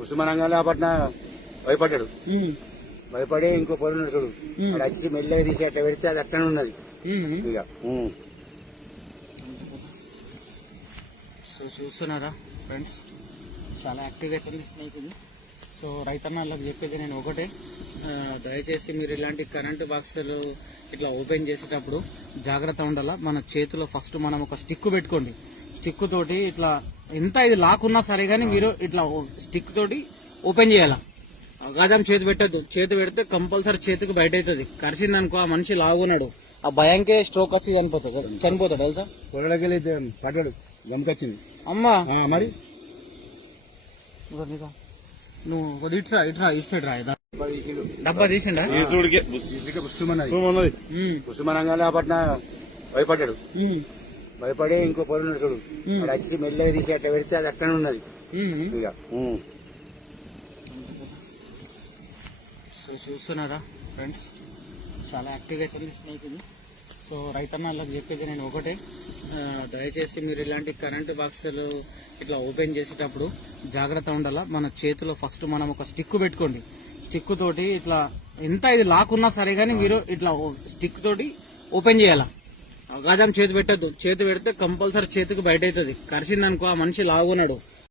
పుష్పమనంగానే అప్పట్న భయపడ్డాడు. భయపడి ఇంకో పొరున్నాడు చూడు. వచ్చి మెల్లగా తీసి అట్లా పెడితే అది అట్లనే ఉన్నది. ఇక. సో చూస్తున్నారా ఫ్రెండ్స్? చాలా యాక్టివ్గా స్నేక్ ఇది సో రైతన్నలకు చెప్పేది నేను ఒకటే. ఆ, దయచేసి మీరు ఇలాంటి కరెంటు బాక్సులు ఇట్లా ఓపెన్ చేసేటప్పుడు జాగ్రత్త ఉండాలా? మన చేతిలో ఫస్ట్ మనం ఒక స్టిక్ పెట్టుకోండి. స్టిక్ తోటి ఇట్లా ఎంత ఇది లాక్కున్నా సరే కానీ మీరు ఇట్లా స్టిక్ తోటి ఓపెన్ చేయాలా? అగాధం చేతి పెట్టద్దు. చేతి పెడితే కంపల్సరీ చేతికి బయట అవుతుంది కరిసింది అనుకో ఆ మనిషి లాగున్నాడు. ఆ భయంకే స్ట్రోక్ వచ్చి చనిపోతాడు. చనిపోతాడు తెలుసా? పొరలకి వెళ్ళి పడ్డాడు? గమకొచ్చింది అమ్మా! ఆ, మరి. నువ్వు కొద్ది ఇట్రా ఇట్రా ఇటు సైడ్ రా డబ్బా తీసిండా. భయపడ్డాడు. భయపడి ఇంకో పొరున్నాడు చూడు. వాడు వచ్చి మెల్లగా తీసి అట్లా పెడితే అది అట్లనే ఉన్నది. ఇక. సో చూస్తున్నారా ఫ్రెండ్స్? చాలా యాక్టివ్గా అవుతుంది స్నేక్ ఇది సో రైతన్నలకు చెప్పేది నేను ఒకటే. దయచేసి మీరు ఇలాంటి కరెంటు బాక్సులు ఇట్లా ఓపెన్ చేసేటప్పుడు జాగ్రత్త ఉండాలా? మన చేతిలో ఫస్ట్ మనం ఒక స్టిక్ పెట్టుకోండి. స్టిక్ తోటి ఇట్లా ఎంత ఇది లాక్కున్నా సరే కానీ మీరు ఇట్లా స్టిక్ తోటి ఓపెన్ చేయాలా? అగాధం చేతి పెట్టద్దు. చేతి పెడితే కంపల్సరీ చేతికి బయట అవుతుంది కరిచిందనుకో ఆ మనిషి లాగున్నాడు.